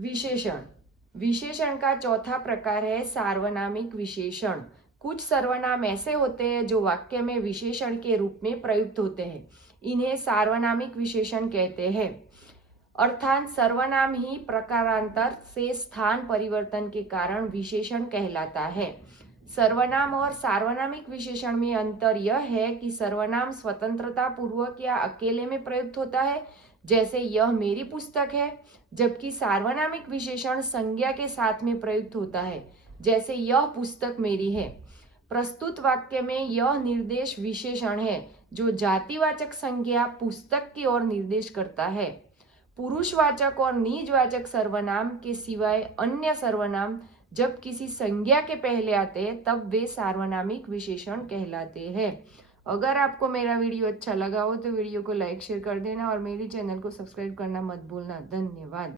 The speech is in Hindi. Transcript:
विशेषण। विशेषण का चौथा प्रकार है सार्वनामिक विशेषण। कुछ सर्वनाम ऐसे होते हैं जो वाक्य में विशेषण के रूप में प्रयुक्त होते हैं, इन्हें सार्वनामिक विशेषण कहते हैं। अर्थात सर्वनाम ही प्रकारांतर से स्थान परिवर्तन के कारण विशेषण कहलाता है। सर्वनाम और सार्वनामिक विशेषण में अंतर यह है कि सर्वनाम स्वतंत्रता पूर्वक या अकेले में प्रयुक्त होता है, जैसे यह मेरी पुस्तक है, जबकि सार्वनामिक विशेषण संज्ञा के साथ में प्रयुक्त होता है, जैसे यह पुस्तक मेरी है। प्रस्तुत वाक्य में यह निर्देश विशेषण है जो जातिवाचक संज्ञा पुस्तक की ओर निर्देश करता है। पुरुषवाचक और निजवाचक सर्वनाम के सिवाय अन्य सर्वनाम जब किसी संज्ञा के पहले आते हैं तब वे सार्वनामिक विशेषण कहलाते हैं। अगर आपको मेरा वीडियो अच्छा लगा हो तो वीडियो को लाइक शेयर कर देना और मेरे चैनल को सब्सक्राइब करना मत भूलना। धन्यवाद।